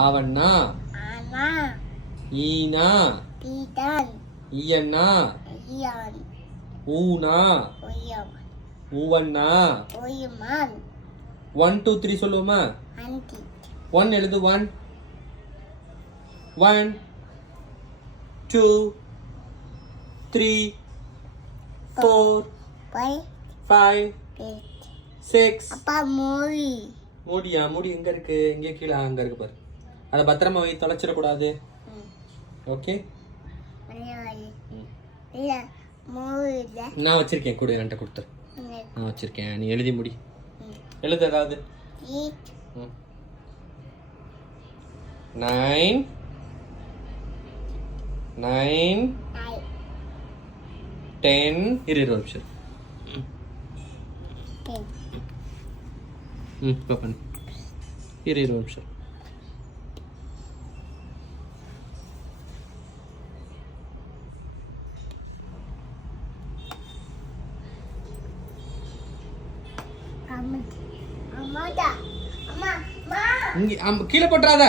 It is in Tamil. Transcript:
ஆவண்ணா, ஈனா, ஈயண்ணா, ஊனா, ஊவண்ணா. 1 2 3 சொல்லுவோமா? 1 எழுது. 1 1 2 3 4 5 6. அப்பா மூடி. மூடியா? மூடி எங்க இருக்கு? எங்க கீழே அங்க இருக்கு பாரு. அத பத்திரமா வை, தொலைச்சிட கூடாது. ஓகே. நான் வச்சிருக்கேன், கூட என்கிட்ட கொடுத்துரு. நான் வச்சிருக்கேன், நீ எழுதி முடி. எழுது ஏதாவது. 9 9 10 இரு ஒரு நிமிஷம். இப்போ பண்ணு. இரு ஒரு நிமிஷம். கீழே போட்டுறாத.